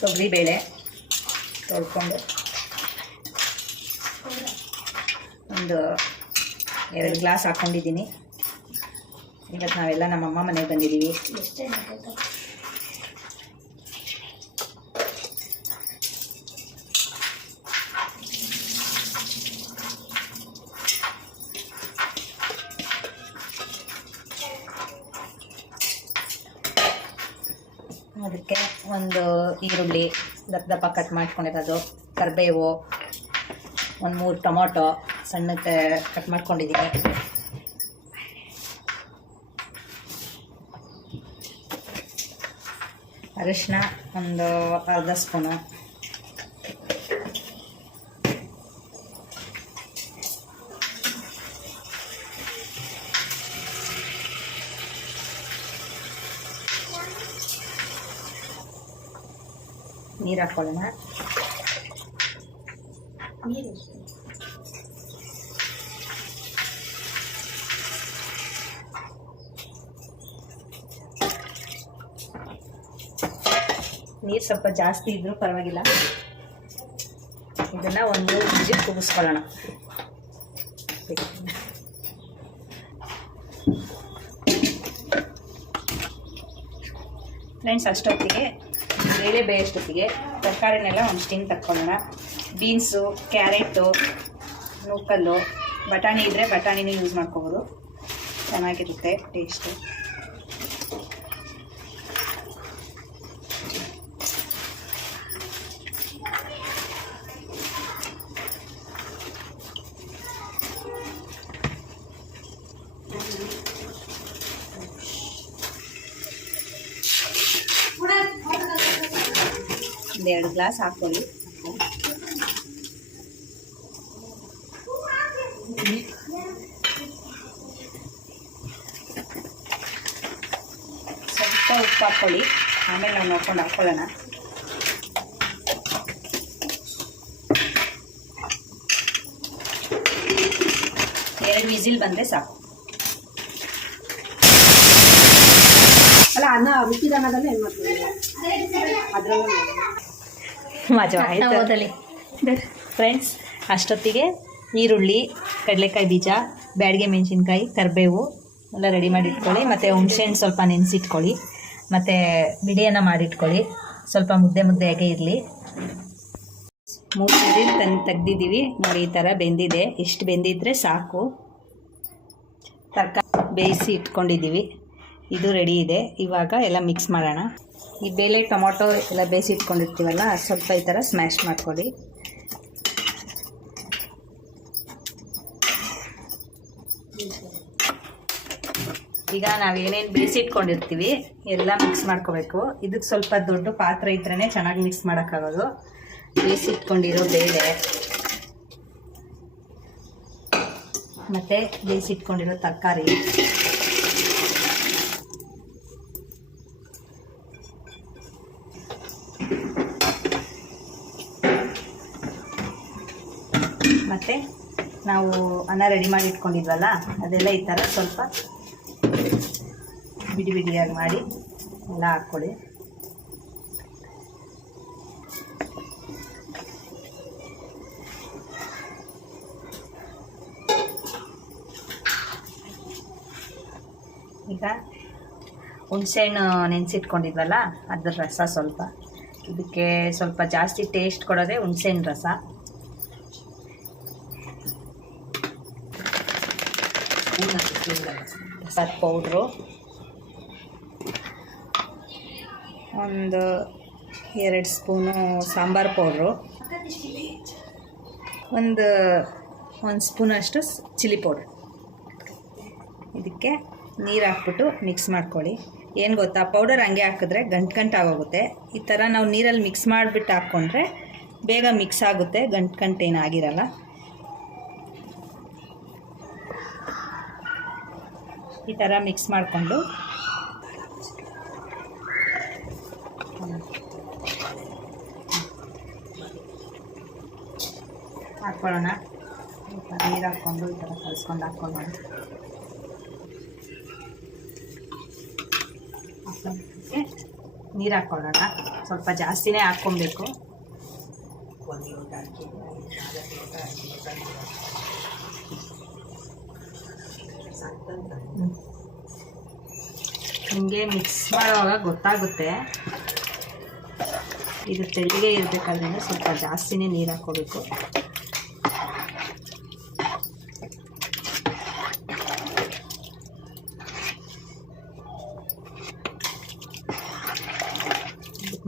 ತೊಗರಿಬೇಳೆ ತೊಳ್ಕೊಂಡು ಒಂದು 2 ಗ್ಲಾಸ್ ಹಾಕ್ಕೊಂಡಿದ್ದೀನಿ. ಇವತ್ತು ನಾವೆಲ್ಲ ನಮ್ಮಮ್ಮ ಮನೆಗೆ ಬಂದಿದ್ದೀವಿ. ಅದಕ್ಕೆ ಒಂದು ಈರುಳ್ಳಿ ದಪ್ಪ ಕಟ್ ಮಾಡ್ಕೊಂಡಿರೋದು, ಕರಿಬೇವು, ಒಂದು 3 ಟೊಮೊಟೊ ಸಣ್ಣಕ್ಕೆ ಕಟ್ ಮಾಡ್ಕೊಂಡಿದ್ದೀನಿ. ಅರಿಶಿನ ಒಂದು ಅರ್ಧ ಸ್ಪೂನು, ನೀರು ಹಾಕ್ಕೊಳ್ಳೋಣ. ನೀರು ಸ್ವಲ್ಪ ಜಾಸ್ತಿ ಇದ್ರೂ ಪರವಾಗಿಲ್ಲ. ಇದನ್ನು ಒಂದು ವಿಜಿಲ್ ಕೂಗಿಸ್ಕೊಳ್ಳೋಣ. ಫ್ರೆಂಡ್ಸ್, ಅಷ್ಟೊತ್ತಿಗೆ ಬೇಳೆ ಬೇಯಷ್ಟೊತ್ತಿಗೆ ತರಕಾರಿನೆಲ್ಲ ಒಂದು ಸ್ಟಿಂಗ್ ತಕ್ಕೊಳ್ಳೋಣ. ಬೀನ್ಸು, ಕ್ಯಾರೆಟು, ನೂಕಲ್ಲು, ಬಟಾಣಿ ಇದ್ದರೆ ಬಟಾಣಿನೂ ಯೂಸ್ ಮಾಡ್ಕೋಬೋದು, ಚೆನ್ನಾಗಿರುತ್ತೆ ಟೇಸ್ಟು. ಒಂದು 2 ಗ್ಲಾಸ್ ಹಾಕ್ಕೊಳ್ಳಿ. ಸ್ವಲ್ಪ ಉಪ್ಪು ಹಾಕ್ಕೊಳ್ಳಿ, ಆಮೇಲೆ ನಾವು ನೋಡ್ಕೊಂಡು ಹಾಕ್ಕೊಳ್ಳೋಣ. ಎರಡು ವಿಸಿಲ್ ಬಂದರೆ ಸಾಕು. ಅಲ್ಲ, ಅನ್ನ ರುಚಿದ ಅನ್ನದಲ್ಲ ಏನು ಮಾಡ್ತೀವಿ ಅದರಲ್ಲಿ ಮಜಾ ಆಯ್ತು. ಫ್ರೆಂಡ್ಸ್, ಅಷ್ಟೊತ್ತಿಗೆ ಈರುಳ್ಳಿ, ಕಡಲೆಕಾಯಿ ಬೀಜ, ಬ್ಯಾಡಿಗೆ ಮೆಣಸಿನ್ಕಾಯಿ, ಕರಿಬೇವು ಎಲ್ಲ ರೆಡಿ ಮಾಡಿ ಇಟ್ಕೊಳ್ಳಿ. ಮತ್ತು ಹುಣಸೆಹಣ್ಣು ಸ್ವಲ್ಪ ನೆನೆಸಿಟ್ಕೊಳ್ಳಿ. ಮತ್ತು ಬಿಡಿಯನ್ನು ಮಾಡಿಟ್ಕೊಳ್ಳಿ. ಸ್ವಲ್ಪ ಮುದ್ದೆಯಾಗೆ ಇರಲಿ. 3 ವಿಸಿಲ್ ತೆಗ್ದಿದ್ದೀವಿ ನೋಡಿ. ಈ ಥರ ಬೆಂದಿದೆ. ಇಷ್ಟು ಬೆಂದಿದ್ರೆ ಸಾಕು. ತರಕಾರಿ ಬೇಯಿಸಿ ಇಟ್ಕೊಂಡಿದ್ದೀವಿ. ಇದು ರೆಡಿ ಇದೆ. ಇವಾಗ ಎಲ್ಲ ಮಿಕ್ಸ್ ಮಾಡೋಣ. ಈ ಬೇಳೆ, ಟೊಮೊಟೊ ಎಲ್ಲ ಬೇಯಿಸಿ ಇಟ್ಕೊಂಡಿರ್ತೀವಲ್ಲ, ಸ್ವಲ್ಪ ಈ ಥರ ಸ್ಮ್ಯಾಶ್ ಮಾಡ್ಕೊಳ್ಳಿ. ಈಗ ನಾವೇನೇನು ಬೇಯಿಸಿ ಇಟ್ಕೊಂಡಿರ್ತೀವಿ ಎಲ್ಲ ಮಿಕ್ಸ್ ಮಾಡ್ಕೋಬೇಕು. ಇದಕ್ಕೆ ಸ್ವಲ್ಪ ದೊಡ್ಡ ಪಾತ್ರೆ ಇದ್ರೇ ಚೆನ್ನಾಗಿ ಮಿಕ್ಸ್ ಮಾಡೋಕ್ಕಾಗೋದು. ಬೇಯಿಸಿ ಇಟ್ಕೊಂಡಿರೋ ಬೇಳೆ ಮತ್ತು ಬೇಯಿಸಿ ಇಟ್ಕೊಂಡಿರೋ ತರಕಾರಿ, ಮತ್ತು ನಾವು ಅನ್ನ ರೆಡಿ ಮಾಡಿ ಇಟ್ಕೊಂಡಿದ್ವಲ್ಲ, ಅದೆಲ್ಲ ಈ ಥರ ಸ್ವಲ್ಪ ಬಿಡಿ ಬಿಡಿಯಾಗಿ ಮಾಡಿ ಎಲ್ಲ ಹಾಕ್ಕೊಳ್ಳಿ. ಈಗ ಹುಣಸೆಹಣ್ಣು ನೆನೆಸಿಟ್ಕೊಂಡಿದ್ವಲ್ಲ, ಅದ್ರ ರಸ ಸ್ವಲ್ಪ. ಇದಕ್ಕೆ ಸ್ವಲ್ಪ ಜಾಸ್ತಿ ಟೇಸ್ಟ್ ಕೊಡೋದೇ ಹುಣಸೆಹಣ್ಣು ರಸ. ಮಸಾಲೆ ಪೌಡ್ರು ಒಂದು 2 ಸ್ಪೂನು, ಸಾಂಬಾರು ಪೌಡ್ರು ಒಂದು ಸ್ಪೂನಷ್ಟು ಚಿಲ್ಲಿ ಪೌಡ್ರ್. ಇದಕ್ಕೆ ನೀರು ಹಾಕ್ಬಿಟ್ಟು ಮಿಕ್ಸ್ ಮಾಡ್ಕೊಳ್ಳಿ. ಏನು ಗೊತ್ತಾ, ಪೌಡರ್ ಹಂಗೆ ಹಾಕಿದ್ರೆ ಗಂಟಾಗೋಗುತ್ತೆ. ಈ ಥರ ನಾವು ನೀರಲ್ಲಿ ಮಿಕ್ಸ್ ಮಾಡಿಬಿಟ್ಟು ಹಾಕ್ಕೊಂಡ್ರೆ ಬೇಗ ಮಿಕ್ಸ್ ಆಗುತ್ತೆ, ಗಂಟೇನಾಗಿರಲ್ಲ. ಈ ಥರ ಮಿಕ್ಸ್ ಮಾಡಿಕೊಂಡು ಹಾಕ್ಕೊಳ್ಳೋಣ. ನೀರು ಹಾಕ್ಕೊಂಡು ಈ ಥರ ಕಲಿಸ್ಕೊಂಡು ಹಾಕ್ಕೊಳ್ಳೋಣ. ನೀರು ಹಾಕ್ಕೊಳ್ಳೋಣ. ಸ್ವಲ್ಪ ಜಾಸ್ತಿನೇ ಹಾಕ್ಕೊಬೇಕು. ನಿಮಗೆ ಮಿಕ್ಸ್ ಮಾಡುವಾಗ ಗೊತ್ತಾಗುತ್ತೆ. ಇದು ತೆಳ್ಳಗೆ ಇರಬೇಕಾದ್ರಿಂದ ಸ್ವಲ್ಪ ಜಾಸ್ತಿನೇ ನೀರು ಹಾಕ್ಕೋಬೇಕು.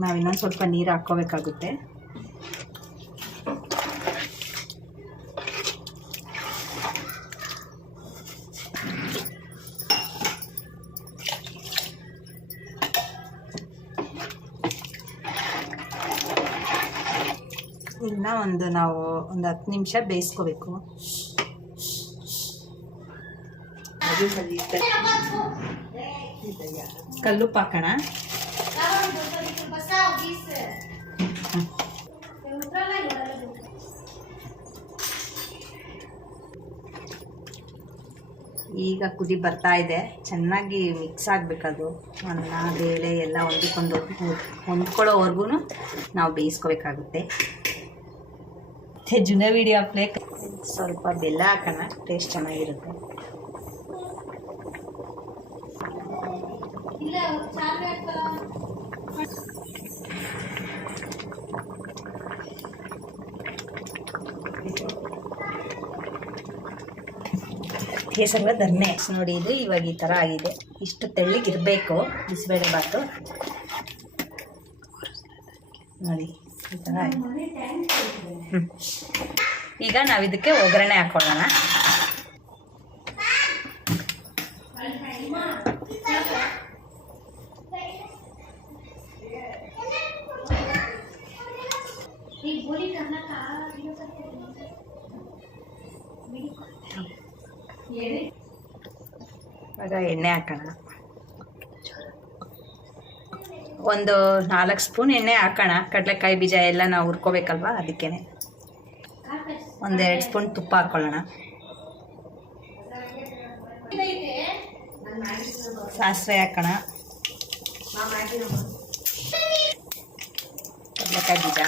ನಾವು ಇನ್ನೊಂದು ಸ್ವಲ್ಪ ನೀರು ಹಾಕ್ಕೋಬೇಕಾಗುತ್ತೆ. ಇನ್ನು ನಾವು ಒಂದು 10 ನಿಮಿಷ ಬೇಯಿಸ್ಕೋಬೇಕು. ಕಲ್ಲುಪ್ಪು ಹಾಕೋಣ. ಈಗ ಕುದಿ ಬರ್ತಾ ಇದೆ. ಚೆನ್ನಾಗಿ ಮಿಕ್ಸ್ ಆಗಬೇಕದು. ಅನ್ನ ಬೇಳೆ ಎಲ್ಲ ಒಂದಕ್ಕೊಂದು ಹೊಂದ್ಕೊಳ್ಳೋವರೆಗೂ ನಾವು ಬೇಯಿಸ್ಕೋಬೇಕಾಗುತ್ತೆ. ಜುನ ವಿಡಿಯೋ ಹಾಕ್ಲಿಕ್ಕೆ ಸ್ವಲ್ಪ ಬೆಲ್ಲ ಹಾಕೋಣ, ಟೇಸ್ಟ್ ಚೆನ್ನಾಗಿರುತ್ತೆ. ಕೇಸರ ಧನ್ನೆ ನೋಡಿ. ಇದು ಇವಾಗ ಈ ಥರ ಆಗಿದೆ. ಇಷ್ಟು ತೆಳ್ಳಗಿರಬೇಕು ಬಿಸಿಬೇಳೆ ಬಾತು ನೋಡಿ, ಈ ಥರ ಆಗಿದೆ. ಈಗ ನಾವು ಇದಕ್ಕೆ ಒಗ್ಗರಣೆ ಹಾಕೊಳ್ಳೋಣ. ಇವಾಗ ಎಣ್ಣೆ ಹಾಕೋಣ. ಒಂದು 4 ಸ್ಪೂನ್ ಎಣ್ಣೆ ಹಾಕೋಣ. ಕಡಲೆಕಾಯಿ ಬೀಜ ಎಲ್ಲ ನಾವು ಹುರ್ಕೋಬೇಕಲ್ವ, ಅದಕ್ಕೇ. 1-2 ಸ್ಪೂನ್ ತುಪ್ಪ ಹಾಕ್ಕೊಳ್ಳೋಣ. ಸಾಸಿವೆ ಹಾಕೋಣ. ಕಡಲೆಕಾಯಿ ಬೀಜ,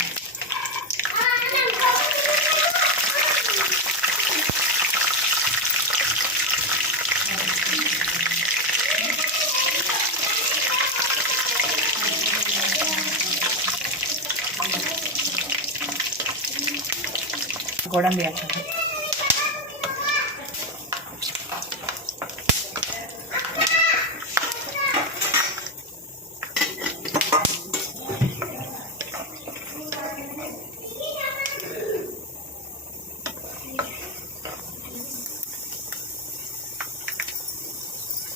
ಗೋಡಂಬಿ ಹಾಕೋಣ.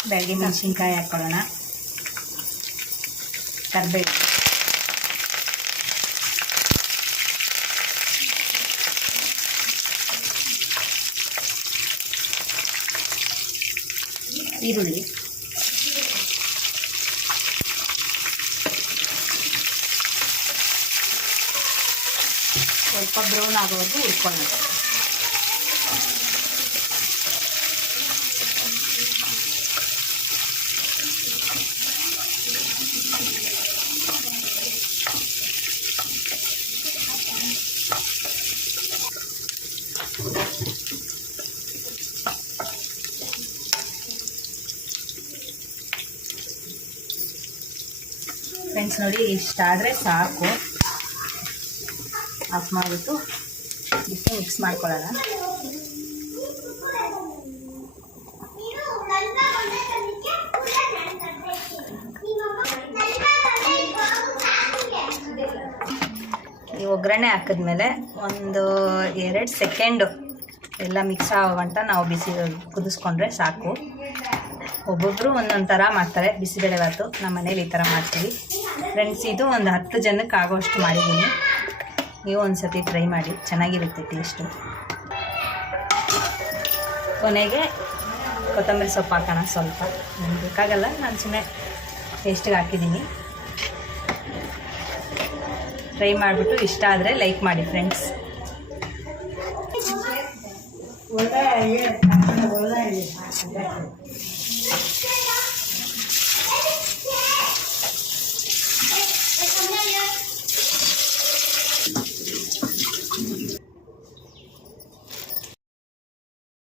ಬ್ಯಾಡಗಿ ಮೆಣಸಿನ್ಕಾಯಿ ಹಾಕ್ಕೊಳ್ಳೋಣ. ಕರಿಬೇವು, ಈರುಳ್ಳಿ, ಸ್ವಲ್ಪ ಬ್ರೌನ್ ಆಗೋವರೆಗೂ ಹುರ್ಕೊಳ್ಳೋಣ. ಫ್ರೆಂಡ್ಸ್ ನೋಡಿ, ಇಷ್ಟಾದರೆ ಸಾಕು. ಆಫ್ ಮಾಡಿಬಿಟ್ಟು ಬಿಸಿ ಮಿಕ್ಸ್ ಮಾಡ್ಕೊಳ್ಳೋಣ. ಈ ಒಗ್ಗರಣೆ ಹಾಕಿದ್ಮೇಲೆ ಒಂದು 2 ಸೆಕೆಂಡು ಎಲ್ಲ ಮಿಕ್ಸ್ ಆಗೋ ಗಂಟ ನಾವು ಬಿಸಿ ಕುದಿಸ್ಕೊಂಡ್ರೆ ಸಾಕು. ಒಬ್ಬೊಬ್ಬರು ಒಂದೊಂದು ಥರ ಮಾಡ್ತಾರೆ ಬಿಸಿಬೇಳೆ ಬಾತು. ನಮ್ಮ ಮನೇಲಿ ಈ ಥರ ಮಾಡ್ತೀವಿ ಫ್ರೆಂಡ್ಸ್. ಇದು ಒಂದು 10 ಜನಕ್ಕೆ ಆಗೋಷ್ಟು ಮಾಡಿದ್ದೀನಿ. ನೀವು ಒಂದು ಸತಿ ಟ್ರೈ ಮಾಡಿ, ಚೆನ್ನಾಗಿರುತ್ತೆ ಟೇಸ್ಟು. ಕೊನೆಗೆ ಕೊತ್ತಂಬರಿ ಸೊಪ್ಪು ಹಾಕೋಣ ಸ್ವಲ್ಪ. ನನಗೆ ಬೇಕಾಗಲ್ಲ, ನಾನು ಸುಮ್ಮನೆ ಟೇಸ್ಟಿಗೆ ಹಾಕಿದ್ದೀನಿ. ಟ್ರೈ ಮಾಡಿಬಿಟ್ಟು ಇಷ್ಟ ಆದರೆ ಲೈಕ್ ಮಾಡಿ ಫ್ರೆಂಡ್ಸ್. ಒಳ್ಳೆ